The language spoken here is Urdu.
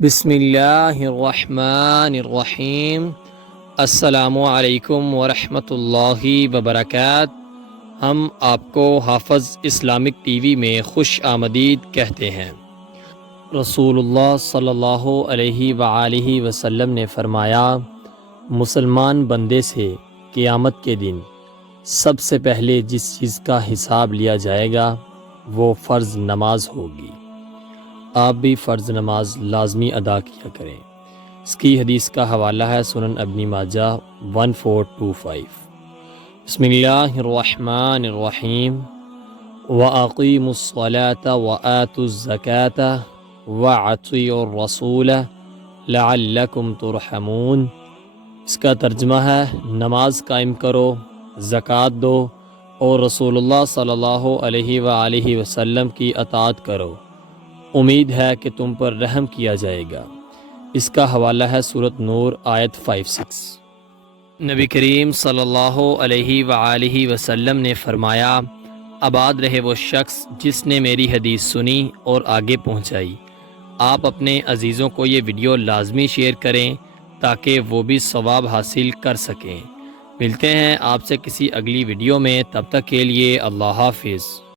بسم اللہ الرحمن الرحیم۔ السلام علیکم ورحمۃ اللہ وبرکاتہ۔ ہم آپ کو حافظ اسلامک ٹی وی میں خوش آمدید کہتے ہیں۔ رسول اللہ صلی اللہ علیہ وآلہ وسلم نے فرمایا، مسلمان بندے سے قیامت کے دن سب سے پہلے جس چیز کا حساب لیا جائے گا وہ فرض نماز ہوگی۔ آپ بھی فرض نماز لازمی ادا کیا کریں۔ اس کی حدیث کا حوالہ ہے سنن ابن ماجہ 1425۔ بسم اللہ الرحمن الرحیم۔ وَأَقِيمُوا الصَّلَاةَ وَآتُوا الزَّكَاةَ وَأَطِيعُوا الرَّسُولَ لَعَلَّكُمْ تُرْحَمُونَ۔ اس کا ترجمہ ہے، نماز قائم کرو، زکوٰۃ دو اور رسول اللہ صلی اللہ علیہ وآلہ وسلم کی اطاعت کرو، امید ہے کہ تم پر رحم کیا جائے گا۔ اس کا حوالہ ہے سورۃ نور آیت 56۔ نبی کریم صلی اللہ علیہ وآلہ وسلم نے فرمایا، آباد رہے وہ شخص جس نے میری حدیث سنی اور آگے پہنچائی۔ آپ اپنے عزیزوں کو یہ ویڈیو لازمی شیئر کریں تاکہ وہ بھی ثواب حاصل کر سکیں۔ ملتے ہیں آپ سے کسی اگلی ویڈیو میں، تب تک کے لیے اللہ حافظ۔